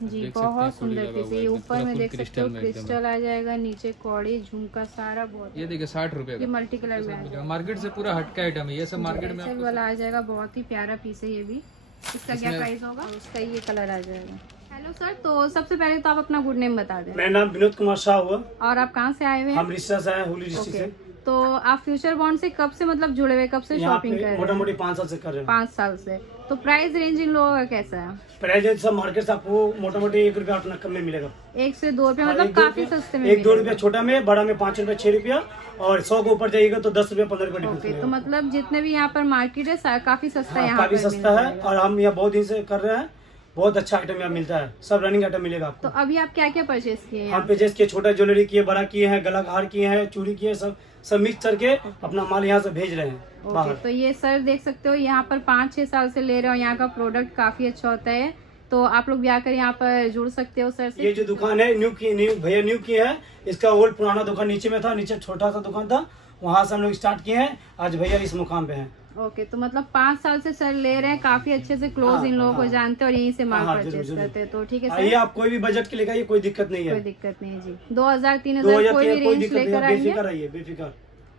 जी बहुत सुंदर पीस है। ये ऊपर में देख सकते हो क्रिस्टल आ जाएगा, नीचे कौड़ी झुमका सारा बहुत। ये देखिए 60 रुपए ये मल्टी कलर में आ जाएगा, मार्केट से पूरा हटका आइटम है ये सब। मार्केट में आपको वाला आ जाएगा, बहुत ही प्यारा पीस है ये भी। इसका क्या प्राइस होगा? उसका ये कलर आ जाएगा। हेलो सर, तो सबसे पहले तो आप अपना गुड नेम बता दें। मेरा नाम विनोद कुमार शाह हुआ। और आप कहाँ से आए हुए हैं? हम रिश्ता से आए हैं, हुली डिस्ट्रिक्ट से। तो आप फ्यूचर बॉन्ड से कब से मतलब जुड़े हुए, कब से शॉपिंग कर रहे हैं? मोटा मोटी 5 साल से कर रहे हैं। 5 साल से। तो प्राइस रेंज इन लोगों का कैसा है? प्राइस रेंज सब मार्केट से आपको मोटा मोटी 1 रुपया अपना कम में मिलेगा। 1 से 2 रुपया, मतलब काफी सस्ते में। 1-2 रुपया छोटा में, बड़ा में 5 रुपया 6 रुपया, और 100 के ऊपर जाइएगा तो 10 रुपया 15 रुपया डिफरेंस। तो मतलब जितने भी यहाँ पर मार्केट है काफी सस्ता है, यहाँ काफी सस्ता है। और हम यहाँ बहुत दिन से कर रहे हैं, बहुत अच्छा आइटम यहाँ मिलता है, सब रनिंग आइटम मिलेगा आपको। तो अभी आप क्या क्या परचेज किए? हम परचेज किए, छोटा ज्वेलरी किए, बड़ा किए हैं, गला हार किए हैं, चूड़ी किए, सब मिक्स करके अपना माल यहाँ से भेज रहे हैं बाहर। तो ये सर देख सकते हो यहाँ पर 5-6 साल से ले रहे हो, यहाँ का प्रोडक्ट काफी अच्छा होता है, तो आप लोग भी आकर यहाँ पर जुड़ सकते हो सर से। ये जो दुकान है न्यू भैया न्यू की है, इसका ओल्ड पुराना दुकान नीचे में था, नीचे छोटा सा दुकान था, वहाँ से हम लोग स्टार्ट किए हैं, आज भैया इस मुकाम पे हैं। ओके, तो मतलब 5 साल से सर ले रहे हैं, काफी अच्छे से क्लोज इन लोगों को जानते हैं और यहीं से माल परचेज करते हैं। तो ठीक है सर, आप कोई भी बजट के लेकर आइए, कोई दिक्कत नहीं है। कोई दिक्कत नहीं है जी। 2000-3000 कोई भी रेंज लेकर आइए, बेफिक्र।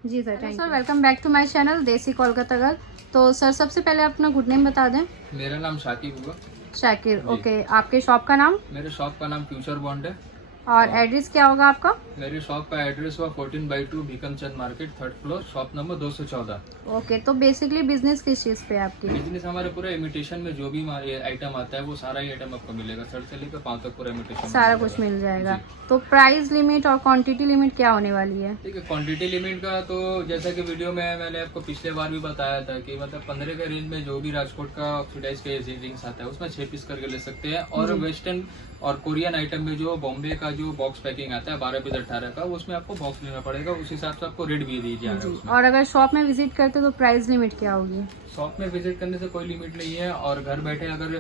जी sir, thank you sir. Welcome back to my channel Desi Kolkata girl. तो सर सबसे पहले अपना गुड नेम बता दें। मेरा नाम शाकिब हुआ। शाकिर, ओके। आपके शॉप का नाम? मेरे शॉप का नाम फ्यूचर बॉन्ड है। और एड्रेस क्या होगा आपका? मेरी शॉप का एड्रेस हुआ 14/2 Bhikamchand market, 3rd floor, shop number 214। Okay, तो बेसिकली बिजनेस किस चीज पे है आपकी? बिजनेस हमारे पूरा इमिटेशन में जो भी आइटम आता है वो सारा ही आइटम आपको मिलेगा, सर से लेकर 5 तक पूरा इमिटेशन सारा कुछ मिल जाएगा। तो प्राइस लिमिट और क्वांटिटी लिमिट क्या होने वाली है? ठीक है, क्वांटिटी लिमिट का तो जैसा कि वीडियो में मैंने आपको पिछले बार भी बताया था कि मतलब 15 के रेंज में जो भी राजकोट का ऑक्सीडाइज का रिंग्स आता है उसमें 6 पीस करके ले सकते हैं। और वेस्टर्न और कोरियन आइटम में जो बॉम्बे का जो बॉक्स पैकिंग आता है 12 पीस 18 का, उसमें आपको बॉक्स लेना पड़ेगा, उस हिसाब से आपको रेट भी दीजिए। और अगर शॉप में विजिट करते तो प्राइस लिमिट क्या होगी? शॉप में विजिट करने से कोई लिमिट नहीं है, और घर बैठे अगर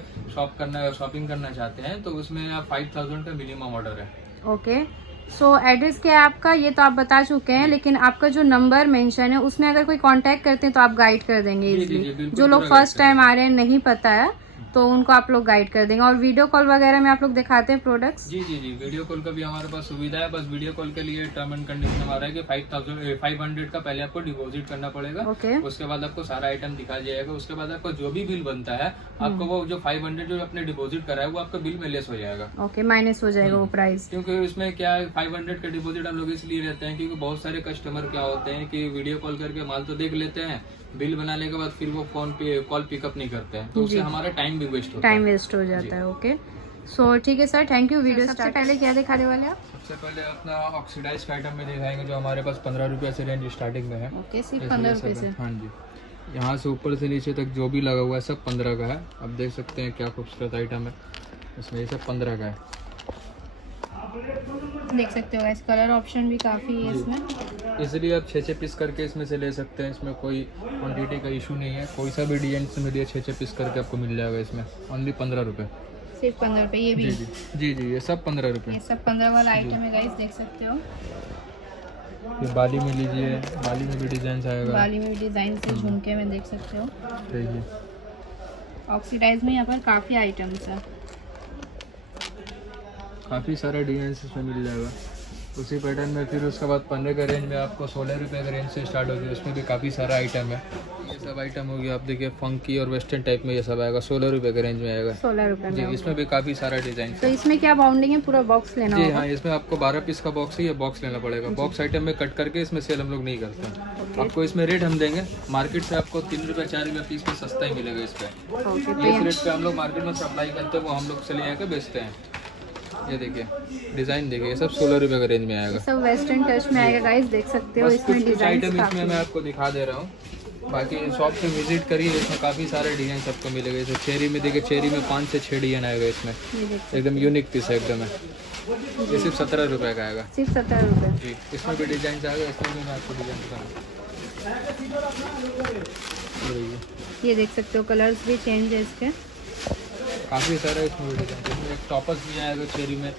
शॉपिंग करना चाहते हैं तो उसमें आप 5000 का मिनिमम ऑर्डर है। ओके, सो एड्रेस क्या है आपका ये तो आप बता चुके हैं, लेकिन आपका जो नंबर मेंशन है उसमें अगर कोई कांटेक्ट करते हैं तो आप गाइड कर देंगे इजीली। जो लोग फर्स्ट टाइम आ रहे हैं, नहीं पता है, तो उनको आप लोग गाइड कर देंगे। और वीडियो कॉल वगैरह में आप लोग दिखाते हैं प्रोडक्ट्स? जी जी जी, वीडियो कॉल का भी हमारे पास सुविधा है। बस वीडियो कॉल के लिए टर्म एंड कंडीशन हमारा है कि 500 का पहले आपको डिपॉजिट करना पड़ेगा। उसके बाद आपको सारा आइटम दिखा जाएगा। उसके बाद आपका जो भी बिल बनता है आपको वो जो 500 जो आपने डिपॉजिट करा है वो आपका बिल में लेस हो जाएगा। ओके, माइनस हो जाएगा वो प्राइस। क्योंकि इसमें क्या है, 500 का डिपॉजिट हम लोग इसलिए रहते हैं क्योंकि बहुत सारे कस्टमर क्या होते हैं कि वीडियो कॉल करके माल तो देख लेते हैं, बिल बनाने के बाद फिर वो फोन पे कॉल पिकअप नहीं करते हैं, तो उससे हमारा टाइम भी वेस्ट हो जाता है। ओके, सो ठीक है सर, थैंक यू। वीडियो सबसे पहले क्या दिखाने वाले आप? सबसे पहले अपना ऑक्सीडाइज का आइटम में दिखाएंगे जो हमारे पास 15 रुपये से रेंज स्टार्टिंग में है। ओके, सिर्फ 15 रुपये से? हाँ जी, यहाँ से ऊपर से नीचे तक जो भी लगा हुआ है सब 15 का है। आप देख सकते हैं क्या खूबसूरत आइटम है इसमें, ये सब 15 का है। देख सकते हो इस कलर ऑप्शन भी काफ़ी है इसमें। इसलिए आप 6 पीस करके इसमें से ले सकते हैं, इसमें कोई क्वान्टिटी का इशू नहीं है। कोई सा भी डिजाइन से मिलिए 6 पीस करके आपको मिल जाएगा इसमें, ओनली 15 रुपये। सिर्फ 15 रुपये? ये भी? जी जी, ये सब 15 रुपये। ये सब 15 वाला आइटम है गाइस, देख सकते हो। ये बाली में लीजिए, बाली में भी डिजाइन आएगा। बाली में भी डिजाइन से झुमके में देख सकते हो। देखिए ऑक्सीडाइज में यहाँ पर काफ़ी आइटम्स है, काफ़ी सारा डिजाइन इसमें मिल जाएगा उसी पैटर्न में। फिर उसके बाद 15 का रेंज में आपको 16 रुपये का रेंज से स्टार्ट होगी, उसमें भी काफ़ी सारा आइटम है। ये सब आइटम हो गया, आप देखिए फंकी और वेस्टर्न टाइप में ये सब आएगा, 16 रुपये के रेंज में आएगा। 16 रुपये जी, इसमें भी काफ़ी सारा डिजाइन। तो इसमें क्या बाउंडिंग है, पूरा बॉक्स लेना जी हाँ, इसमें आपको 12 पीस का बॉक्स है, ये बॉक्स लेना पड़ेगा। बॉक्स आइटम में कट करके इसमें सेल हम लोग नहीं करते हैं। आपको इसमें रेट हम देंगे मार्केट से आपको 3 रुपये 4 रुपये पीस पे सस्ता ही मिलेगा इस पर। इस रेट पे हम लोग मार्केट में सप्लाई करते हैं, वो हम लोग से ले आकर बेचते हैं। ये देखिए डिजाइन देखिए, सब 16 रुपये का रेंज में आएगा, सब वेस्टर्न टच में आएगा गाइस, देख सकते हो। इसमें डिजाइन आइटम इसमें मैं आपको दिखा दे रहा हूँ, बाकी शॉप पे विजिट करिए, इसमें काफ़ी सारे डिजाइन आपको मिलेगा। जैसे चेरी में देखिए, चेरी में 5 से 6 डिजाइन आएगा इसमें, एकदम यूनिक पीस है एकदम है। ये सिर्फ 17 रुपये का आएगा। सिर्फ 17 रुपये? जी, इसमें भी डिजाइन आएगा, इसमें भी मैं आपको डिजाइन दिखाऊंगा। ये देख सकते हो, कलर्स भी चेंज है इसके, काफ़ी सारा इसमें डिजाइन। इसमें एक टॉपर्स भी आएगा चेरी में,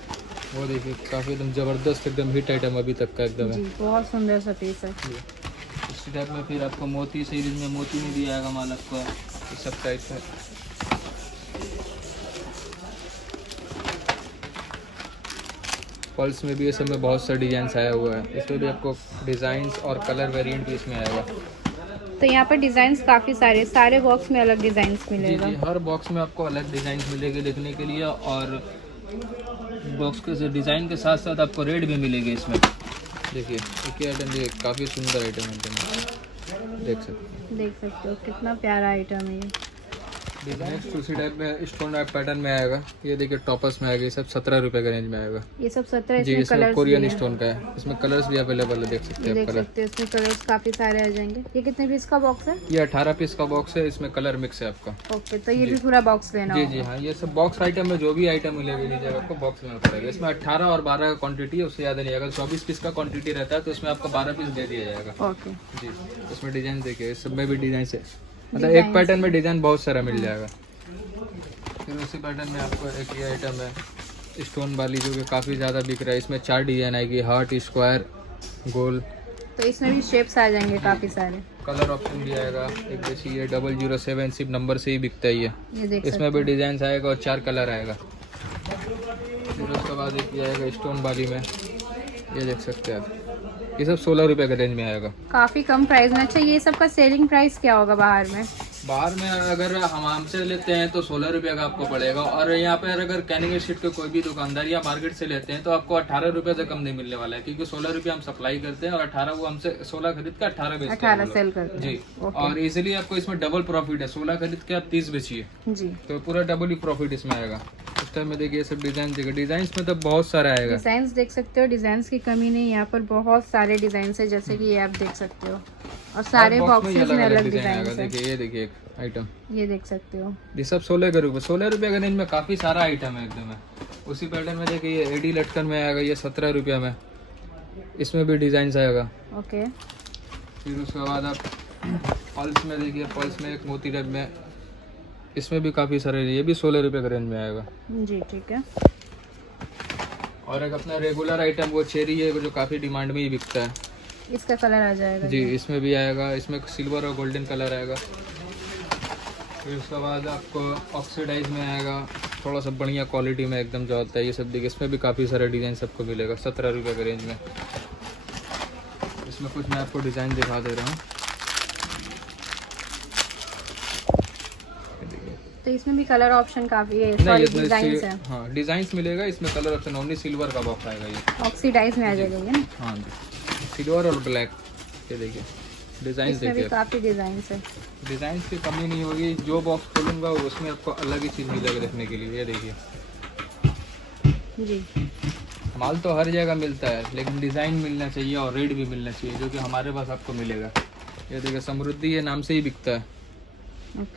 वो देखिए काफ़ी एकदम ज़बरदस्त, एकदम हिट आइटम अभी तक का एकदम है। बहुत सुंदर सा पीस है। इसी टाइप में फिर आपको मोती सीरीज में मोती में भी आएगा माल आपको, इस सब टाइप है। पल्स में भी ये सब में बहुत सा डिजाइन आया हुआ है। इसमें भी आपको डिजाइन और कलर वेरिएंट भी इसमें आएगा। तो यहाँ पर डिजाइन काफी सारे बॉक्स में अलग डिजाइन जी मिलेगा। जी, हर बॉक्स में आपको अलग डिजाइन मिलेगी देखने के लिए, और बॉक्स के डिजाइन के साथ साथ आपको रेट भी मिलेगी इसमें। देखिए एक आइटम, ये काफ़ी सुंदर आइटम है, देख सकते हो कितना प्यारा आइटम है ये। नेक्स्ट उसी टाइप में स्टोन टाइप पैटर्न में आएगा। ये देखिए टॉपर्स में आएगा, ये सब 17 रुपये के रेंज में आएगा। ये सब 17 जी, इसमें कोरियन स्टोन का है। इसमें कलर्स भी अवेलेबल है, देख सकते हैं कलर। इसमें कलर्स काफी सारे आ जाएंगे। ये कितने पीस का बॉक्स है? ये 18 पीस का बॉक्स है, इसमें कलर मिक्स है आपका। ओके, तो ये भी पूरा बॉक्स लेना जी जी हाँ, ये सब बॉक्स आइटम में जो भी आइटम मिलेगी लीजिएगा आपको बॉक्स लेना पड़ेगा। इसमें 18 और 12 का क्वांटिटी है, उससे ज़्यादा नहीं। अगर 24 पीस का क्वांटिटी रहता है तो उसमें आपको 12 पीस दे दिया जाएगा। ओके जी, उसमें डिजाइन देखिए, इस सब में भी डिजाइन है, मतलब एक पैटर्न में डिजाइन बहुत सारा मिल जाएगा। फिर उसी पैटर्न में आपको एक ये आइटम है स्टोन वाली, जो कि काफ़ी ज़्यादा बिक रहा है। इसमें 4 डिजाइन आएगी, हार्ट, स्क्वायर, गोल। तो इसमें भी शेप्स आ जाएंगे काफ़ी सारे। कलर ऑप्शन भी आएगा। एक जैसी ये 007 सिर्फ नंबर से ही बिकता है ये देख इसमें भी डिजाइन आएगा और 4 कलर आएगा। फिर उसके बाद एक ये आएगा स्टोन वाली में, ये देख सकते हैं आप। ये सब 16 रुपये के रेंज में आएगा, काफ़ी कम प्राइस में। अच्छा, ये सब का सेलिंग प्राइस क्या होगा बाहर में? बाहर में अगर हम हमसे लेते हैं तो 16 रुपये का आपको पड़ेगा, और यहाँ पे अगर कैनिंग स्ट्रीट के कोई भी दुकानदार या मार्केट से लेते हैं तो आपको 18 रुपये से कम नहीं मिलने वाला है, क्योंकि 16 रुपये हम सप्लाई करते हैं और 18 वो हमसे 16 खरीद के 18 बेचते हैं। 18 सेल करते हैं जी, और इजीली आपको इसमें डबल प्रॉफिट है। 16 खरीद के आप 30 बेचिए जी, तो पूरा डबल ही प्रॉफिट इसमें आएगा। उस टाइम में देखिए सब डिजाइन देखिए, डिजाइन में तो बहुत सारा आएगा। डिजाइन देख सकते हो, डिजाइन की कमी नहीं, यहाँ पर बहुत सारे डिजाइन है, जैसे कि ये आप देख सकते हो, और सारे बॉक्सेस में अलग डिजाइन है। देखिए ये देखिए एक आइटम, ये देख सकते हो, ये सब 16 के रुपये, 16 रुपये के रेंज में काफ़ी सारा आइटम है एकदम है। उसी पैटर्न में देखिए ये एडी लटकन में आएगा, ये 17 रुपये में, इसमें भी डिजाइन आएगा। ओके, फिर उसके बाद आप पल्स में देखिए, पल्स में एक मोती टाइप में, इसमें भी काफ़ी सारे, ये भी 16 रुपये के रेंज में आएगा जी, ठीक है। और एक अपना रेगुलर आइटम वो चेरी है, जो काफ़ी डिमांड में ही बिकता है। इसका कलर आ जाएगा जी, इसमें भी आएगा, इसमें सिल्वर और गोल्डन कलर आएगा। फिर उसके बाद आपको ऑक्सीडाइज में आएगा, थोड़ा सा बढ़िया क्वालिटी में एकदम जो होता है ये सब। देखिए इसमें भी काफ़ी सारा डिज़ाइन सबको मिलेगा 17 रुपये के रेंज में। इसमें कुछ मैं आपको डिज़ाइन दिखा दे रहा हूँ। तो इसमें भी कलर ऑप्शन काफ़ी है, नहीं, डिजाइंस है। हाँ, डिज़ाइंस मिलेगा इसमें, कलर ऑप्शन ओनली सिल्वर का बॉक्स आएगा ये। ऑक्सीडाइज में आ जाएगा ये ना? हाँ जी, सिल्वर और ब्लैक। ये देखिए डिज़ाइन देखिए, काफ़ी डिजाइन है, डिज़ाइन की कमी नहीं होगी। जो बॉक्स खोलूँगा उसमें आपको अलग ही चीज़ मिलेगा देखने के लिए। ये देखिए जी, माल तो हर जगह मिलता है, लेकिन डिज़ाइन मिलना चाहिए और रेट भी मिलना चाहिए, जो कि हमारे पास आपको मिलेगा। ये देखिए समृद्धि ये नाम से ही बिकता है।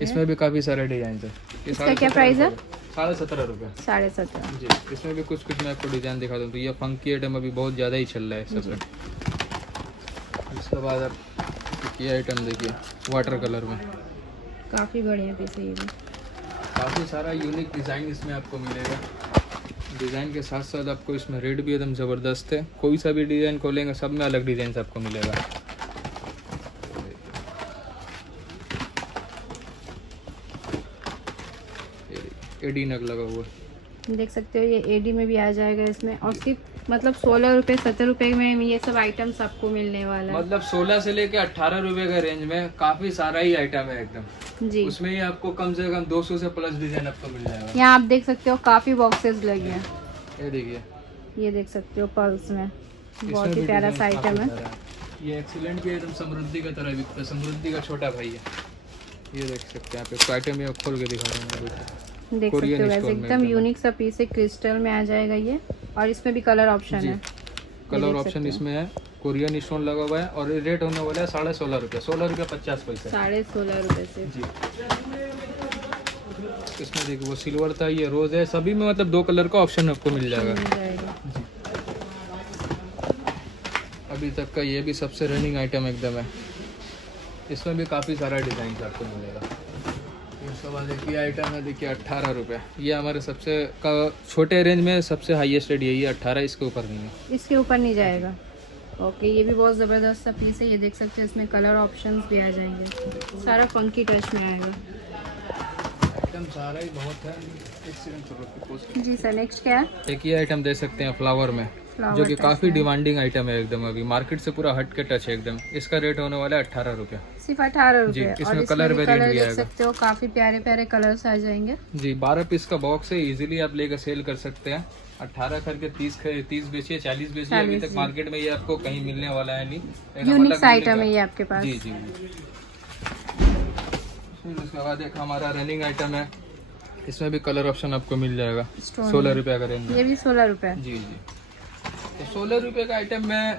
इसमें भी काफ़ी सारे डिज़ाइन है। इसका क्या प्राइस है? 17.5 रुपये। 17.5 जी, इसमें भी कुछ मैं आपको डिज़ाइन दिखा दूँ। तो ये फंकी आइटम अभी बहुत ज़्यादा ही चल रहा है सब पे। इसके बाद आप ये आइटम देखिए वाटर कलर में, काफ़ी बढ़िया पीस है ये भी। काफ़ी सारा यूनिक डिज़ाइन इसमें आपको मिलेगा। डिज़ाइन के साथ साथ आपको इसमें रेट भी एकदम ज़बरदस्त है। कोई सा भी डिज़ाइन खोलेंगे सब में अलग डिज़ाइन आपको मिलेगा। एडी नग लगा हुआ देख सकते हो, ये एडी में भी आ जाएगा इसमें, और सिर्फ मतलब 16 रुपये 17 रुपये में ये सब आइटम्स आपको मिलने वाला है। मतलब 16 से लेके 18 रुपये का रेंज में काफ़ी सारा ही आइटम है एकदम जी। उसमें ही आपको कम से कम 200 से प्लस डिज़ाइन आपको मिल जाएगा। यहाँ आप देख सकते हो काफ़ी बॉक्सेस लगे हैं। ये देखिए, ये देख सकते हो पर्ल्स में, बहुत ही प्यारा सा आइटम है। ये एक्सीलेंट भी एकदम समृद्धि का तरह बिकता है, समृद्धि का छोटा भाई है। ये देख सकते हैं आप, आइटम ये खोल के दिखा रहा हूँ, देख सकते हो वैसे एकदम यूनिक सा पीस है, क्रिस्टल में आ जाएगा ये, और इसमें भी कलर ऑप्शन है। कलर ऑप्शन इसमें है, कोरियन स्टोन लगा हुआ है, और रेट होने वाला है 16.5 रुपये, 16 रुपये 50 पैसे, 16.5 रुपये से। जी। इसमें देखिए वो सिल्वर था, ये रोज है, सभी में मतलब 2 कलर का ऑप्शन आपको मिल जाएगा। जी। अभी तक का ये भी सबसे रनिंग आइटम एकदम है। इसमें भी काफ़ी सारा डिज़ाइन आपको मिलेगा। उसके बाद देखिए आइटम है, देखिए 18 रुपये। ये हमारे सबसे का छोटे रेंज में सबसे हाईएस्ट रेट यही है 18, इसके ऊपर नहीं है, इसके ऊपर नहीं जाएगा। ओके, ये भी बहुत ज़बरदस्त सा पीस है, ये देख सकते हैं, इसमें कलर ऑप्शंस भी आ जाएंगे, सारा फंकी टच में आएगा। आइटम सारा ही बहुत है। जी सर, नेक्स्ट क्या है? एक ये आइटम दे सकते हैं फ्लावर में, जो कि काफी डिमांडिंग आइटम है एकदम, अभी मार्केट से पूरा हट के टच है एकदम। इसका रेट होने वाला है 18 रुपये, सिर्फ 18 जी। रुपए। इसमें और कलर वेरिएंट भी देख आएगा सकते हो, काफी प्यारे प्यारे कलर्स आ जाएंगे जी। 12 पीस का बॉक्स है, इजीली आप लेकर सेल कर सकते हैं। 18 करके 30 बेचिए, 40 बेचिए, अभी तक मार्केट में ये आपको कहीं मिलने वाला है नहीं। यूनिक आइटम है ये आपके पास। जी जी। फिर उसके बाद एक हमारा रनिंग आइटम है, इसमें भी कलर ऑप्शन आपको मिल जाएगा। 16 रुपये का रेंज, ये भी 16 रुपए। जी जी। तो 16 रुपये का आइटम में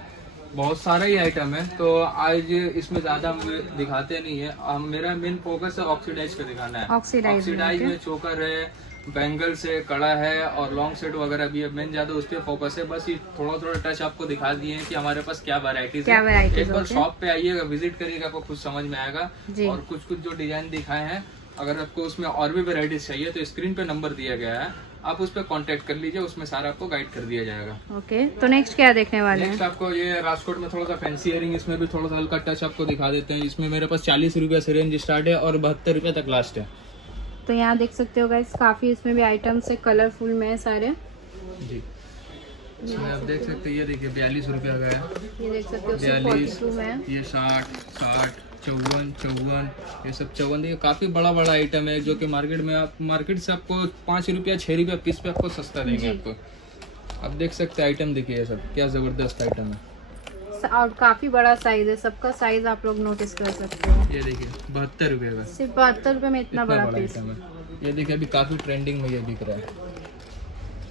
बहुत सारा ही आइटम है, तो आज इसमें ज्यादा दिखाते नहीं है। मेरा मेन फोकस है ऑक्सीडाइज पे दिखाना है। ऑक्सीडाइज में चोकर है, बैंगल्स है, कड़ा है और लॉन्ग सेट वगैरह भी है। मेन ज्यादा उस पर फोकस है। बस ये थोड़ा थोड़ा टच आपको दिखा दिए हैं कि हमारे पास क्या वैरायटीज है। एक बार शॉप पे आइएगा, विजिट करिएगा, आपको खुद समझ में आएगा। और कुछ कुछ जो डिजाइन दिखाए हैं, अगर आपको उसमें और भी वैरायटीज चाहिए तो स्क्रीन पे नंबर दिया गया है, आप उस पर कांटेक्ट कर लीजिए, उसमें सारा आपको गाइड कर दिया जाएगा। ओके, तो नेक्स्ट क्या देखने वाले हैं? नेक्स्ट आपको ये राजकोट में थोड़ा सा फैंसी इयरिंग, इसमें भी थोड़ा सा हल्का टच आपको दिखा देते हैं। इसमें मेरे पास 40 रुपये से रेंज स्टार्ट है और 72 रुपये तक लास्ट है। तो यहाँ देख सकते हो गाइस, काफी इसमें भी आइटम्स है, कलरफुल में है सारे जी। इसमें आप देख सकते हैं, ये देखिए 42 रुपये का है, ये देख सकते हो 42, 42 में है। ये 60, 54, ये सब 54। देखिए काफी बड़ा बड़ा आइटम है, जो कि मार्केट से आपको 5 रुपया 6 रुपया पीस पे आपको सस्ता देंगे आपको। आप देख सकते हैं आइटम, देखिए ये सब क्या जबरदस्त आइटम है और काफी बड़ा साइज है, सबका साइज आप लोग नोटिस कर सकते हो। ये देखिए 72 रुपये का, सिर्फ 72 रुपए में इतना बड़ा पीस। आइटम है। ये देखिए अभी काफी ट्रेंडिंग में ये बिक रहा है,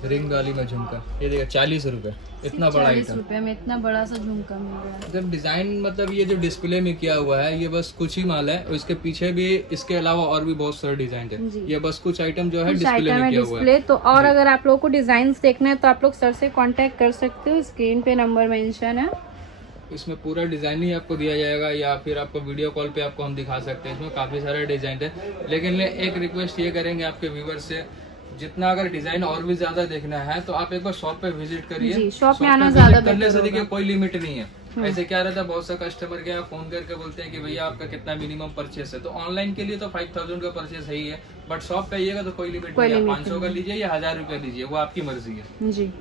रिंग वाली में झुमका। ये देखिए 40 रुपये, इतना बड़ा 40 आइटम। रुपए में इतना बड़ा सा झुमका मिल रहा है। जब डिजाइन मतलब ये जो डिस्प्ले में किया हुआ है, ये बस कुछ ही माल है, इसके पीछे भी इसके अलावा और भी बहुत सारे डिजाइन है। ये बस कुछ आइटम जो है डिस्प्ले में किया हुआ है। तो और अगर आप लोगों को डिजाइन देखना है तो आप लोग सर से कांटेक्ट कर सकते हो, स्क्रीन पे नंबर मेंशन है। इसमें पूरा डिजाइन ही आपको दिया जाएगा, या फिर आपको वीडियो कॉल पे आपको हम दिखा सकते हैं। इसमें काफी सारे डिजाइन है, लेकिन एक रिक्वेस्ट ये करेंगे आपके व्यूवर्स से, जितना अगर डिजाइन और भी ज्यादा देखना है तो आप एक बार शॉप पे विजिट करिए। शॉप में आना ज्यादा करने से देखिए कोई लिमिट नहीं है। ऐसे क्या रहता है, बहुत सा कस्टमर क्या फोन करके बोलते हैं कि भैया आपका कितना मिनिमम परचेस है। तो ऑनलाइन के लिए तो 5000 का परचेस है ही है, बट शॉप पे आइएगा तो कोई लिमिट नहीं है। 500 का लीजिए या 1000 रुपया लीजिए, वो आपकी मर्जी है जी।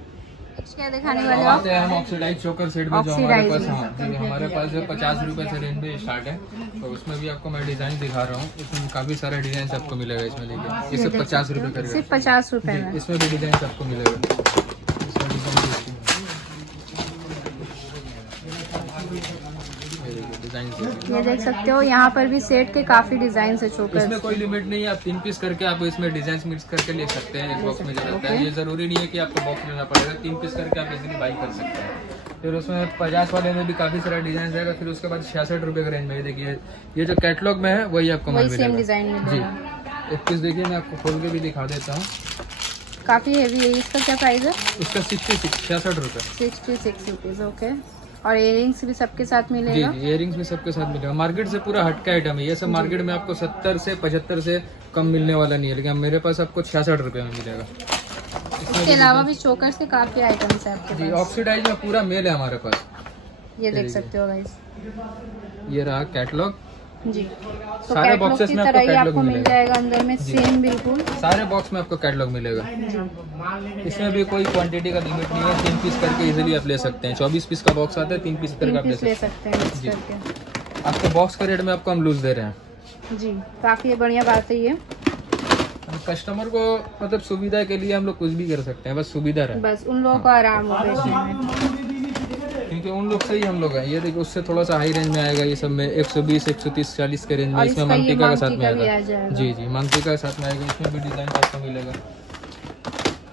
क्या दिखाने वाले हो? हम ऑक्सीडाइज चोकर सेट में जो हमारे पास, हाँ जी, हमारे पास 50 रुपए से रेंज में स्टार्ट है। तो उसमें भी आपको मैं डिजाइन दिखा रहा हूँ, इसमें काफी सारे डिजाइन आपको मिलेगा। इसमें देखिए ये सिर्फ 50 रुपए का, सिर्फ 50 रुपए में। इसमें भी डिजाइन आपको मिलेगा। ये देख सकते हो, यहाँ पर भी सेट के काफी डिजाइन है चोकर। इसमें कोई लिमिट नहीं है, आप 3 पीस करके आप इसमें डिजाइन मिक्स करके ले सकते हैं। एक बॉक्स में जाता है, ये जरूरी नहीं है कि आपको बॉक्स लेना पड़ेगा। 3 पीस करके आप इजीली बाई कर सकते हैं। फिर उसमें 50 वाले में भी काफी सारा डिजाइन रहेगा। फिर उसके बाद 66 रुपए का रेंज में देखिए, ये जो कैटलॉग में है वही आपको सेम डिजाइन में जी। एक पीस देखिए, मैं आपको खोल के भी दिखा देता हूँ। काफी हेवी है। इसका क्या प्राइस है? इसका 66 रुपए, 66 रुपीज। ओके, और इयरिंग्स भी सबके साथ मिलेगा? जी, इयरिंग्स भी सबके साथ मिलेगा। मार्केट से पूरा हटका आइटम है ये सब। मार्केट में आपको 70 से 75 से कम मिलने वाला नहीं है, लेकिन मेरे पास आपको 66 रुपए में मिलेगा। इसके अलावा भी चोकर से काफी आइटम्स है आपके जी। ऑक्सीडाइज में पूरा मेल है हमारे पास, ये देख सकते हो गाइस। ये रहा कैटलॉग जी। तो सारे बॉक्सेस में आपको कैटलॉग मिल जाएगा अंदर में, सेम बिल्कुल सारे बॉक्स में आपको कैटलॉग मिलेगा। इसमें भी कोई क्वांटिटी का लिमिट नहीं है, 3 पीस करके इजीली आप ले सकते हैं। 24 पीस का बॉक्स आता है, 3 पीस करके आप ले सकते हैं। जी। आपको बॉक्स का रेट में आपको हम लूज दे रहे हैं जी, काफी बढ़िया बात है ये। कस्टमर को मतलब सुविधा के लिए हम लोग कुछ भी कर सकते हैं, बस सुविधा रहे, बस उन लोगों को आराम हो बेचने में, क्योंकि उन लोग से ही हम लोग हैं। ये देखिए उससे थोड़ा सा हाई रेंज में आएगा ये सब में 120, 130, 40 के रेंज में। इसमें मंगटिका के साथ में आएगा। जी जी, मंगटिका के साथ में आएगा। इसमें भी डिजाइन आपको मिलेगा।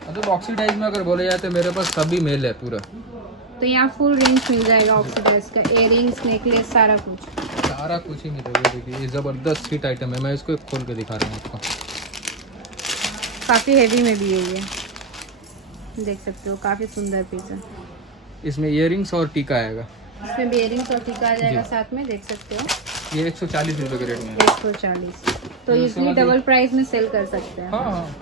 मतलब ऑक्सीडाइज में अगर बोले जाए तो मेरे पास सभी मेल है पूरा। तो यहाँ फुल रेंज मिल जाएगा ऑक्सीडाइज का, इयरिंग्स, नेकलेस, सारा कुछ ही मिलेगा। देखिए ये जबरदस्त हिट आइटम है, मैं इसको खोल के दिखा रहा हूँ आपको। काफी हेवी में भी है ये, देख सकते हो, काफी सुंदर पीस है। इसमें इयरिंग्स और टीका आएगा, इसमें भी इयरिंग्स और टीका आ जाएगा साथ में, देख सकते हो। ये 140 रुपए के रेट में, 140। तो इजीली डबल प्राइस में सेल कर सकते हैं। हाँ,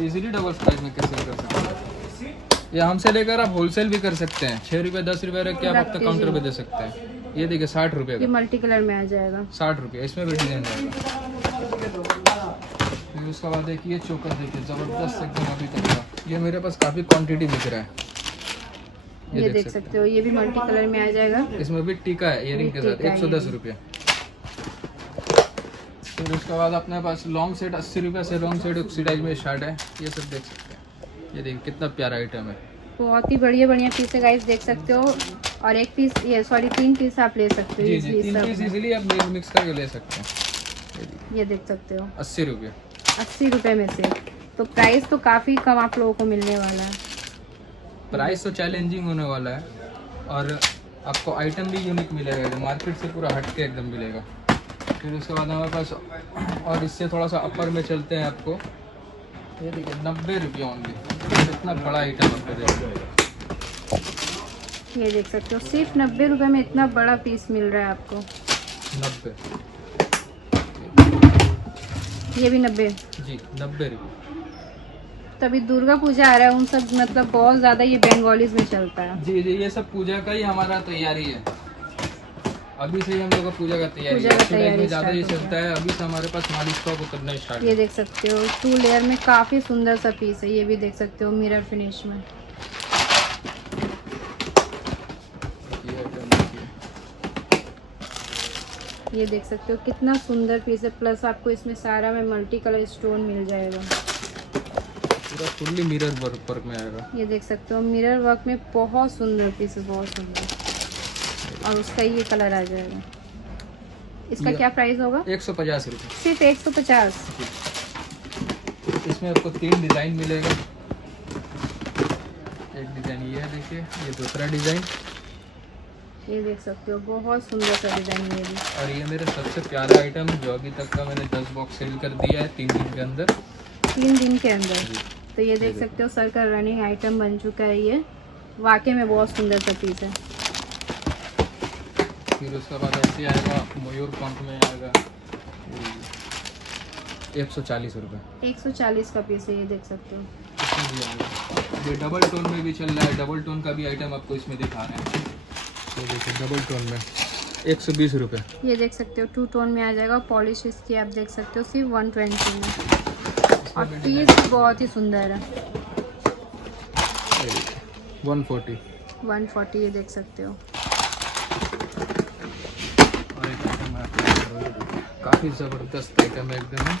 इजीली डबल प्राइस में कैसे कर सकते हैं। या हमसे लेकर आप होलसेल भी कर सकते हैं, 6 रुपए 10 रुपए रख के आप अपने काउंटर पे दे सकते हैं। ये देखिए 60 रुपए का, मल्टी कलर में आ जाएगा, 60 रुपए। इसमें भी डिजाइन आएगा। फिर उसके बाद देखिए चोकर, देखिए जबरदस्त एकदम अभी तक का। ये मेरे पास काफी क्वांटिटी बिक रहा है। ये देख सकते हो, ये भी मल्टी कलर में आ जाएगा। इसमें भी टीका है इयरिंग के साथ, 110 रुपये। फिर उसके बाद अपने पास लॉन्ग सेट 80 रुपये से लॉन्ग सेट ऑक्सीडाइज में स्टार्ट है। ये सब देख सकते हैं, ये देखिए कितना प्यारा आइटम है। बहुत ही बढ़िया बढ़िया पीस है गाइस, देख सकते हो। और एक पीस, ये सॉरी 3 पीस आप ले सकते हो। जी जी, 3 पीस इजीली आप मिक्स करके ले सकते हैं। ये देख सकते हो 80 रुपये, 80 रुपये में से। तो प्राइस तो काफ़ी कम आप लोगों को मिलने वाला है। प्राइस तो चैलेंजिंग होने वाला है और आपको आइटम भी यूनिक मिलेगा, जो मार्केट से पूरा हटके एकदम मिलेगा। फिर उसके बाद हमारे पास और इससे थोड़ा सा अपर में चलते हैं। आपको ये देखिए 90 रुपये ओनली, इतना बड़ा आइटम आपको देखिए। ये देख सकते हो, सिर्फ 90 रुपये में इतना बड़ा पीस मिल रहा है आपको। 90, ये भी 90 जी 90 रुपये। तभी दुर्गा पूजा आ रहा है, उन सब मतलब बहुत ज़्यादा ये बंगालीज में चलता है। जी जी, ये सब पूजा का ही हमारा तैयारी है। अभी से ही हम लोग का पूजा का तैयारी पूजा का है, तैयारी में ज़्यादा ही start हो चलता है। अभी से हमारे पास माल स्टॉक उतरना स्टार्ट ये है। देख सकते हो 2 लेयर में काफ़ी सुंदर सा पीस है। ये भी देख सकते हो मिरर फिनिश में। ये देख सकते हो कितना सुंदर पीस है, प्लस आपको इसमें सारा में मल्टी कलर स्टोन मिल जाएगा। पूरा फुल्ली मिरर वर्क में आएगा। ये देख सकते हो मिरर वर्क में बहुत सुंदर पीस है, बहुत सुंदर। और उसका ये कलर आ जाएगा। इसका क्या प्राइस होगा? 150 रुपये, सिर्फ 150। इसमें आपको 3 डिज़ाइन मिलेगा। एक डिज़ाइन ये है, देखिए ये दूसरा डिज़ाइन, ये देख सकते हो बहुत सुंदर सा डिजाइन है ये भी। और ये मेरा सबसे प्यारा आइटम जो अभी तक का मैंने 10 बॉक्स सेल कर दिया है 3 दिन के अंदर। 3 दिन के अंदर। तो ये देख सकते हो सर का रनिंग आइटम बन चुका है। ये वाकई में बहुत सुंदर सा पीस है। फिर उसके बाद ऐसे आएगा मयूर पंख में आएगा 140 रुपये। 140 का पीस है, ये देख सकते हो। इसमें भी आएगा। ये डबल टोन में भी चल रहा है, डबल टोन का भी आइटम आपको इसमें दिखा रहे हैं। तो देखिए डबल टोन में 120 रुपये। ये देख सकते हो 2 टोन में आ जाएगा। पॉलिश इसकी आप देख सकते हो सिर्फ 120 में। और पीस बहुत ही सुंदर है। 140। 140 ये देख सकते हो। और एक आइटम है काफ़ी ज़बरदस्त आइटम है एकदम।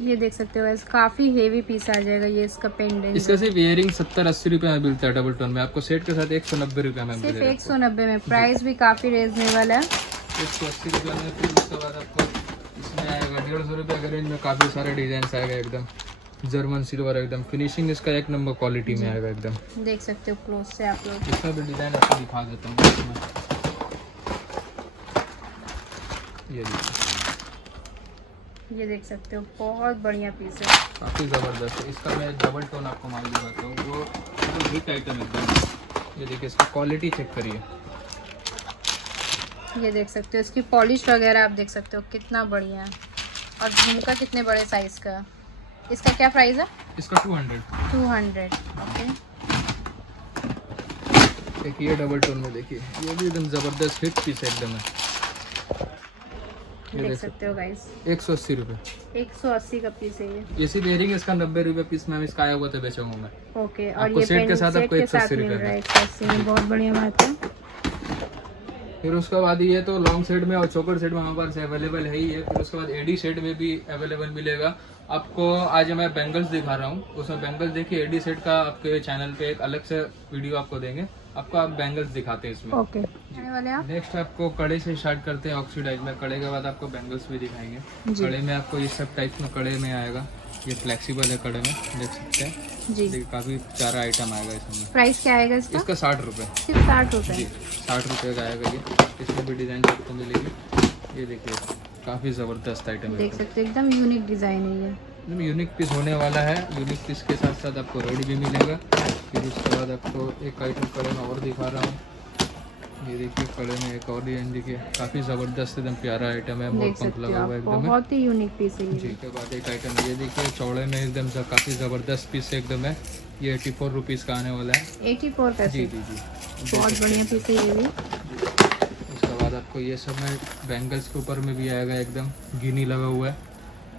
ये देख सकते हो ऐसे काफ़ी हेवी पीस आ जाएगा। ये इसका पेंडेंट इसका सिर्फ इयरिंग 70-80 रुपये में मिलता है डबल टोन में। आपको सेट के साथ 190 रुपये में सिर्फ मिलेगा। 190 में। प्राइस भी काफ़ी रिजनेबल है। 180 रुपये में। फिर उसके बाद आपको इसमें आएगा 150 रुपये का रेंज में काफ़ी सारे डिजाइन आएगा एकदम जर्मन सिल्वर, एकदम फिनिशिंग इसका 1 नंबर क्वालिटी में आएगा एकदम। देख सकते हो क्लोज से आप लोग। इसका भी डिज़ाइन आपको दिखा देता हूँ इसमें। ये देख सकते हो बहुत बढ़िया पीस है, काफ़ी ज़बरदस्त है। इसका मैं डबल टोन आपको माल दिखाता हूँ, वो हिट आइटम एकदम। ये देखिए इसकी क्वालिटी चेक करिए। ये देख सकते हो इसकी पॉलिश वगैरह आप देख सकते हो कितना बढ़िया है। और झुमका कितने बड़े साइज का है। इसका क्या प्राइस है? इसका 200। 200 ओके। एक ये डबल टोन में देखिए, ये भी एकदम ज़बरदस्त हिट पीस है एकदम है। देख सकते हो गाइस 180 रुपये। 180 का पीस है ये। सिर्फ इयरिंग इसका 90 रुपये पीस मैम इसका आया हुआ तो बेचूंगा मैं। ओके। और आपको ये सेट के साथ सेट आपको के साथ 180 मिल रुपये रहा है में। 180 में। बहुत बढ़िया बात है। फिर उसके बाद ये तो लॉन्ग सेट में और चोकर सेट में हमारे पास अवेलेबल है ही है। फिर उसके बाद एडी सेट में भी अवेलेबल मिलेगा आपको। आज मैं बैंगल्स दिखा रहा हूँ, उसमें बैंगल्स देखिए एडी सेट का आपके चैनल पे एक अलग से वीडियो आपको देंगे। आपको आप बैंगल्स दिखाते हैं इसमें। ओके। आने वाले आप नेक्स्ट आपको कड़े से स्टार्ट करते हैं ऑक्सीडाइज में। कड़े के बाद आपको बैंगल्स भी दिखाएंगे। जी। कड़े में आपको ये सब टाइप में कड़े में आएगा। ये फ्लेक्सिबल है कड़े में, देख सकते हैं। जी। देखिए काफ़ी प्यारा आइटम आएगा इसमें। प्राइस क्या आएगा इसका? इसका 60 रुपये। सिर्फ 60 रुपये। जी 60 रुपये का आएगा ये। इसमें भी डिज़ाइन आपको मिलेगी। ये देखिए काफ़ी ज़बरदस्त आइटम है, देख सकते हो एकदम यूनिक डिजाइन है ये। एकदम यूनिक पीस होने वाला है। यूनिक पीस के साथ साथ आपको रेड भी मिलेगा। फिर उसके बाद आपको एक आइटम कड़े में और दिखा रहा हूँ। ये देखिए कड़े में एक और डिजाइन देखिए, काफ़ी ज़बरदस्त एकदम प्यारा आइटम है। मोर देख पंख सकते लगा हो हुआ है आप एकदम। बहुत ही यूनिक पीस है जी ये। के बाद एक आइटम ये देखिए चौड़े में एकदम से काफ़ी ज़बरदस्त पीस एकदम है। ये 84 रुपीज़ का आने वाला है। 84 जी पैसे। जी जी बहुत बढ़िया पीस है ये भी। उसके बाद आपको ये सब में बैंगल्स के ऊपर में भी आएगा एकदम गिनी लगा हुआ है।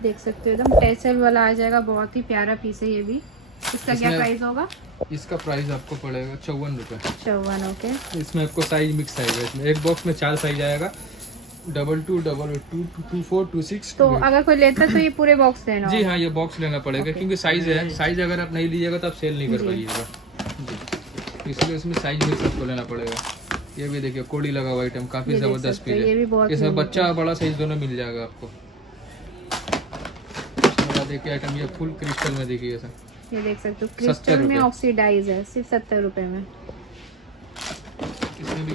देख सकते हो एकदम टेसल वाला आ जाएगा। बहुत ही प्यारा पीस है ये भी। इसका क्या प्राइस होगा? इसका प्राइस आपको पड़ेगा 54 रुपये। 54, ओके। इसमें आपको साइज मिक्स साइज है, इसमें एक बॉक्स में 4 साइज आएगा, 22, 22, 24, 26। तो अगर कोई लेता है तो ये पूरे बॉक्स लेना जी होगा? हाँ, ये बॉक्स लेना पड़ेगा क्योंकि साइज है, साइज अगर आप नहीं लीजिएगा तो आप सेल नहीं कर पाइएगा जी, इसलिए इसमें साइज मिक्स आपको लेना पड़ेगा। ये भी देखिए कोड़ी लगा हुआ आइटम, काफी जबरदस्त पीस ये भी है, बहुत इसमें बच्चा बड़ा साइज दोनों मिल जाएगा आपको। देखिए आइटम ये फुल क्रिस्टल में, देखिए सर, ये देख सकते हो क्रिस्टल में ऑक्सीडाइज है, सिर्फ 70 रुपए में। इसमें भी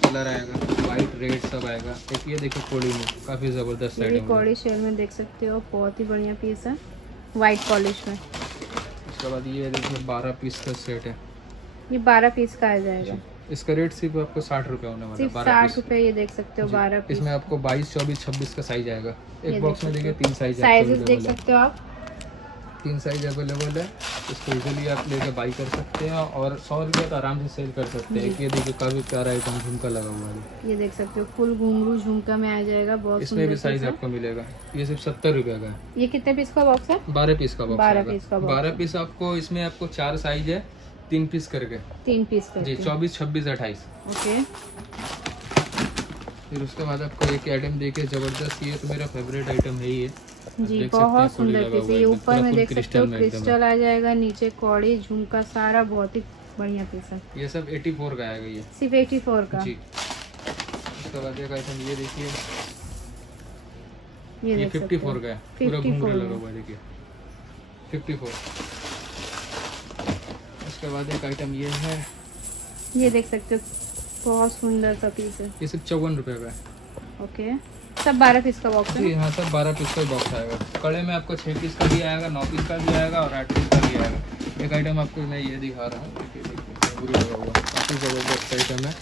कलर आएगा, वाइट रेड सब आएगा। एक ये देखिए कोड़ी में काफी जबरदस्त ये आइटम कौड़ी शेल में देख सकते हो, बहुत ही बढ़िया पीस है, वाइट पॉलिश में। उसके बाद ये देखिए 12 पीस का सेट है, ये 12 पीस का आ जाएगा, इसका रेट सिर्फ आपको 60 रुपये होने वाला है। सिर्फ 60 रुपए। ये देख सकते हो 12 पीस। इसमें आपको 22, 24, 26 का साइज आएगा। एक बॉक्स में देखिए 3 साइज साइजेस देख सकते हो आप, 3 साइज अवेलेबल है। इसको इजीली आप लेकर बाई कर सकते हैं और 100 रुपये तो आराम से सेल कर सकते हैं। ये देखिए काफी प्यारा आइटम झुमका लगा हुआ है, ये देख सकते हो फुल घुंघरू झुमका में आ जाएगा, बहुत इसमें भी सुंदर साइज पीस है। आपको मिलेगा। ये सिर्फ 70 रुपये का है। ये कितने पीस का बॉक्स है? 12 पीस का बॉक्स 12 आएगा। पीस का बॉक्स 12 पीस आपको, इसमें आपको 4 साइज है, 3 पीस करके 3 पीस जी, का। 24, 26, 28। ओके, फिर उसके बाद आपको एक आइटम देखिए जबरदस्त, ये तो मेरा फेवरेट आइटम है ही है जी देख सकते बहुत हैं, सुंदर कोड़ी लगा पीस हुआ है। ये है, ऊपर पूरा में फुल देख सकते हो क्रिस्टल में एकदम क्रिस्टल आ जाएगा, नीचे कौड़ी झुमका सारा बहुत ही बढ़िया पीस है। ये सब 84 का आएगा ये सिर्फ 84 का। जी। उसके बाद एक आइटम ये देखिए, ये ये देख सकते 54 हो का है, पूरा 54 घुंघरू में। लगा हुआ है, देखिए 54। उसके बाद एक आइटम ये है, ये देख सकते हो बहुत सुंदर सा पीस है। ये सिर्फ 54 रुपये का है ओके, सब 12 पीस का बॉक्स जी है। हाँ, सब 12 पीस का बॉक्स आएगा। कड़े में आपको 6 पीस का भी आएगा, 9 पीस का भी आएगा और 8 पीस का भी आएगा। एक आइटम आपको मैं ये दिखा रहा हूँ, देखिए घुंघरू लगा हुआ, काफ़ी ज़बरदस्त आइटम है।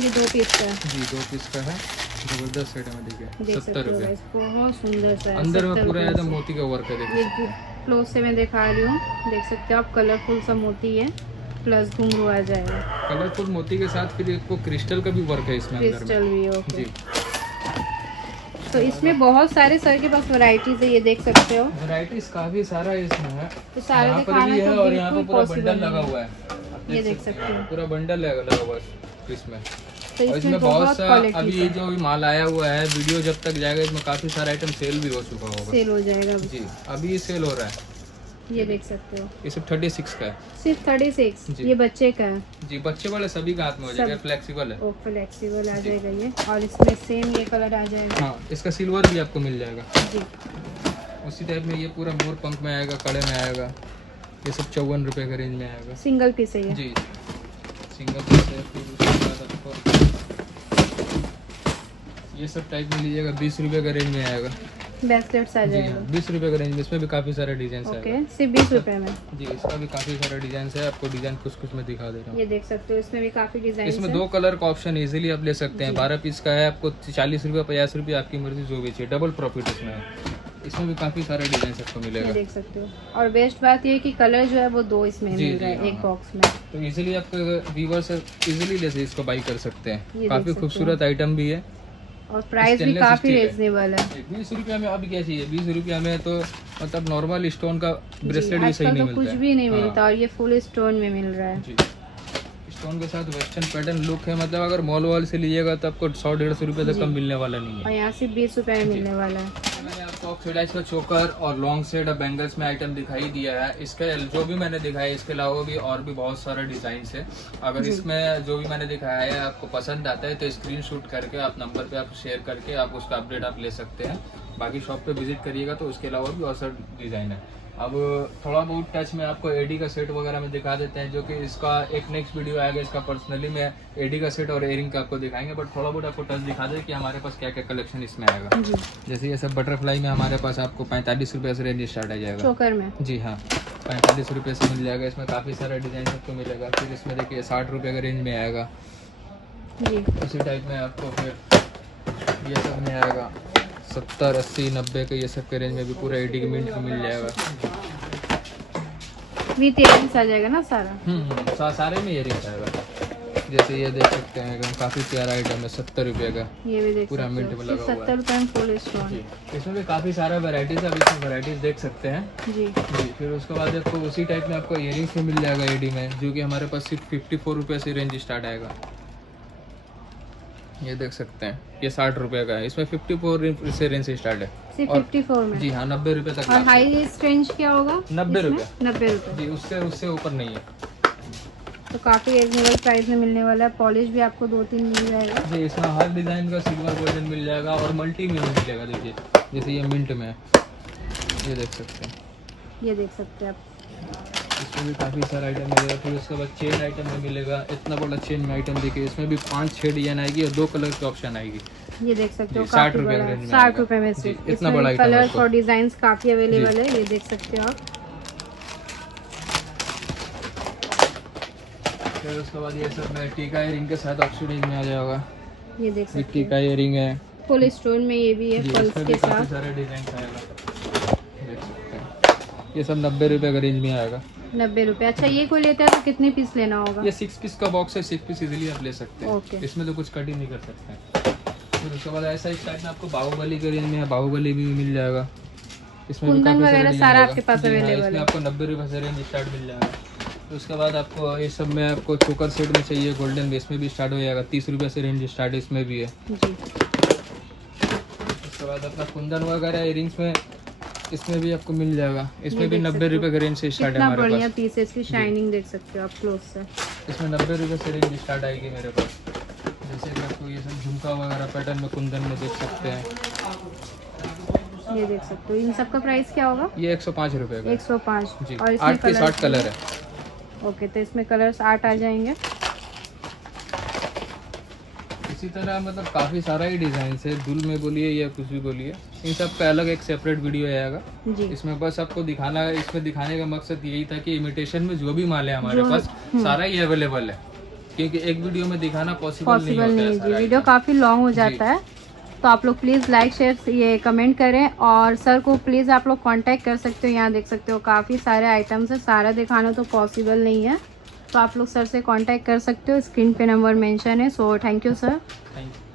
ये 2 पीस का है, जी 2 पीस का है, जबरदस्त आइटम है, देखिए देख सकते 70 हो रुपये। गाइस, बहुत सुंदर सा है। अंदर में 70 पूरा रुपए एकदम से। मोती का वर्क है, देखिए ये क्लोज से मैं दिखा रही हूँ, देख सकते हो आप, कलरफुल सा मोती है प्लस घुंघरू आ जाएगा, कलरफुल मोती के साथ फिर आपको क्रिस्टल का भी वर्क है इसमें अंदर में क्रिस्टल भी है। ओके, जी। तो इसमें बहुत सारे सर के पास वैरायटीज है, ये देख सकते हो। वैराइटीज काफी सारा इसमें है, तो सारे यहाँ पर दिखाना भी है तो और यहाँ पर बिल्कुल पूरा पॉसिबल बंडल लगा नहीं हुआ है। है, ये देख सकते हो, पूरा बंडल लगा हुआ है इसमें। तो और इसमें इसमें बहुत बहुत सा क्वालिटी अभी ये जो भी माल आया हुआ है, वीडियो जब तक जाएगा इसमें काफी सारा आइटम सेल भी हो चुका होगा सेल हो जाएगा अभी। जी। अभी ये सेल हो रहा है, ये देख सकते हो ये सिर्फ 36 का है सिर्फ 36। जी। ये बच्चे का है, जी, बच्चे वाले सभी का हाथ में हो जाएगा, फ्लेक्सिबल है। ओ फ्लेक्सिबल आ जाएगा ये, और इसमें सेम ये कलर आ जाएगा हाँ, इसका सिल्वर भी आपको मिल जाएगा जी। उसी टाइप में। ये पूरा मोर पंख में आएगा, कड़े में आएगा, ये सब 54 रुपये के रेंज में आएगा सिंगल पीस है ये। जी, सिंगल पीस है। फिर उसके बाद आपको ये सब टाइप में लीजिएगा, 20 रुपये का रेंज में आएगा ब्रेसलेट्स आ जी जाएगा। हाँ, 20 रुपये का रेंज में। इसमें भी काफ़ी सारे डिजाइन ओके, आएगा सिर्फ 20 रुपए में। जी। इसका भी काफ़ी सारे डिजाइन है, आपको डिजाइन कुछ कुछ मैं दिखा दे रहा हूँ। ये देख सकते हो, इसमें भी काफी डिजाइन इसमें 2 कलर का ऑप्शन इजीली आप ले सकते हैं। 12 पीस का है, आपको 40 रुपये 50 रुपये आपकी मर्जी जो भी चाहिए, डबल प्रॉफिट इसमें है। इसमें भी काफ़ी सारे डिजाइन आपको ये मिलेगा। देख सकते हो, और बेस्ट बात ये है कि कलर जो है वो 2 इसमें जी, मिल रहा जी, है एक हाँ। बॉक्स में। तो इजीली आपको व्यूवर्स इजीली लेसे इसको बाई कर सकते ये हैं। देख काफ़ी सकते खूबसूरत आइटम भी है और प्राइस भी Stainless काफी steel है। रिजनेबल है। 20 रुपये में। अभी क्या चाहिए 20 रुपये में, तो मतलब नॉर्मल स्टोन का जी, ब्रेसलेट भी सही आजकल नहीं तो मिलता कुछ है। भी नहीं हाँ, मिलता, और ये फुल स्टोन में मिल रहा है जी। स्टोन के साथ वेस्टर्न पैटर्न लुक है, मतलब अगर मॉल वॉल से लीजिएगा तो आपको 100-150 रुपये तक कम मिलने वाला नहीं और है। यहाँ सिर्फ 20 रुपए में मिलने वाला है। मैंने आपको ऑक्सीडाइज का चोकर और लॉन्ग सेट और बैंगल्स में आइटम दिखाई दिया है। इसके जो भी मैंने दिखाया, इसके अलावा भी और भी बहुत सारा डिजाइन है। अगर इसमें जो भी मैंने दिखाया है आपको पसंद आता है तो स्क्रीनशॉट करके आप नंबर पे आप शेयर करके आप उसका अपडेट आप ले सकते हैं। बाकी शॉप पे विजिट करिएगा तो उसके अलावा भी और सारे डिजाइन है। अब थोड़ा बहुत टच में आपको एडी का सेट वगैरह में दिखा देते हैं, जो कि इसका एक नेक्स्ट वीडियो आएगा, इसका पर्सनली में एडी का सेट और एयरिंग का आपको दिखाएंगे। बट थोड़ा बहुत आपको टच दिखा दे कि हमारे पास क्या क्या कलेक्शन इसमें आएगा। जी, जैसे ये सब बटरफ्लाई में हमारे पास आपको 45 रुपये से रेंज स्टार्ट आ जाएगा। चोकर में जी हाँ, 45 रुपये से मिल जाएगा। इसमें काफ़ी सारा डिज़ाइन आपको मिलेगा। फिर इसमें देखिए 60 रुपये का रेंज में आएगा। जी। उसी टाइप में आपको फिर ये सब में आएगा 70, 80, 90 के ये सब के रेंज में भी पूरा एडी के मिनट मिल जाएगा। विथ इयरिंग्स आ जाएगा ना सारा। सारे में इयरिंग्स आएगा। जैसे ये देख सकते हैं एकदम काफ़ी प्यारा आइटम है, 70 रुपये का। ये भी देख पूरा सकते मिंट हो में लगा हुआ है। 70 रुपए में फुल स्टोन। जी, इसमें भी काफ़ी सारा वैराइटीज है, अब इसमें वैराइटीज देख सकते हैं। जी जी, फिर उसके बाद आपको उसी टाइप में आपको इयरिंग्स भी मिल जाएगा एडी में, जो कि हमारे पास सिर्फ 54 रुपये से रेंज स्टार्ट आएगा। ये देख सकते हैं, ये 60 रुपये का है, इसमें 54 से रेंज से स्टार्ट है। सिर्फ और 54 में। जी हाँ, 90 रुपये तक। और हाईएस्ट रेंज क्या होगा? 90 रुपये। 90 रुपये। जी, उससे ऊपर नहीं है। तो काफ़ी रिजनेबल प्राइस में मिलने वाला है। पॉलिश भी आपको 2-3 मिल जाएगा। जी, इसमें हर डिज़ाइन का सिल्वर गोल्डन मिल जाएगा और मल्टी में भी मिलेगा। देखिए, जैसे ये मिंट में है, ये देख सकते हैं। ये देख सकते हैं आप। इसमें भी काफ़ी सारा आइटम मिलेगा। फिर उसके बाद चेन आइटम में मिलेगा, इतना बड़ा चेन में आइटम देखिए, इसमें भी 5-6 डिजाइन आएगी और 2 कलर की ऑप्शन आएगी। ये देख सकते हो, जी, 60 काफी रुपए बड़ा रेंज में 60 आएगा। रुपए में जी, सिर्फ। इतना बड़ा आइटम कलर्स आपको। और डिजाइन काफी अवेलेबल है, ये देख सकते हो आप। फिर उसके बाद ये सब में टीका इयरिंग के साथ ऑक्सीडाइज में आ जाएगा। ये देख सकते टीका इयरिंग है, हो फुल स्टोन में, ये भी है जी, पल्स इसमें के भी काफ़ी साथ। सारे डिजाइन आएगा, देख सकते हैं। ये सब 90 रुपये का रेंज में आएगा। 90 रुपए। अच्छा, ये कोई लेता है तो कितने पीस लेना होगा? ये 6 पीस का बॉक्स है, 6 पीस इजीली आप ले सकते हैं। ओके। इसमें तो कुछ कट ही नहीं कर सकते हैं। फिर उसके बाद ऐसा इस टाइप में आपको बाहुबली के रेंज में है, बाहुबली भी मिल जाएगा। इसमें भी कुंदन काफ़ी सारे वगैरह डिजाइन सारा आएगा। आपके पास जी हाँ, available इसमें है। आपको 90 रुपये से रेंज स्टार्ट मिल जाएगा। तो उसके बाद आपको इस सब में आपको चोकर सेट में चाहिए गोल्डन, इसमें भी स्टार्ट हो जाएगा, 30 रुपये से रेंज स्टार्ट इसमें भी है। जी। उसके बाद अपना कुंदन वगैरह इयरिंग्स में, इसमें भी आपको मिल जाएगा। इसमें भी देख 90 सकते हो। रुपये का रेंज से स्टार्ट है कितना हमारे बढ़िया पास। पीस है, इसकी शाइनिंग देख सकते हो आप क्लोज से। इसमें 90 रुपये से रेंज स्टार्ट आएगी मेरे पास। जैसे कि आपको ये सब झुमका वगैरह पैटर्न में कुंदन में देख सकते हैं। ये देख सकते हो। इन सब का प्राइस क्या होगा? ये 105 रुपये का। 105। जी, और 8 के 60 कलर है। ओके, तो इसमें कलर्स 8 आ जाएंगे। इसी तरह मतलब काफ़ी सारा ही डिज़ाइन है, दुल में बोलिए या कुछ भी बोलिए, इन सब का अलग एक सेपरेट वीडियो आएगा। जी। इसमें बस आपको दिखाना है, इसमें दिखाने का मकसद यही था कि इमिटेशन में जो भी माल है हमारे पास सारा ही अवेलेबल है, क्योंकि एक वीडियो में दिखाना पॉसिबल नहीं पॉसिबल होता नहीं है है जी, सारा वीडियो item। काफ़ी लॉन्ग हो जाता है। तो आप लोग प्लीज़ लाइक शेयर ये कमेंट करें, और सर को प्लीज़ आप लोग कांटेक्ट कर सकते हो। यहाँ देख सकते हो काफ़ी सारे आइटम्स है, सारा दिखाना तो पॉसिबल नहीं है, तो आप लोग सर से कांटेक्ट कर सकते हो। स्क्रीन पे नंबर मेंशन है। So thank you sir. Thank you.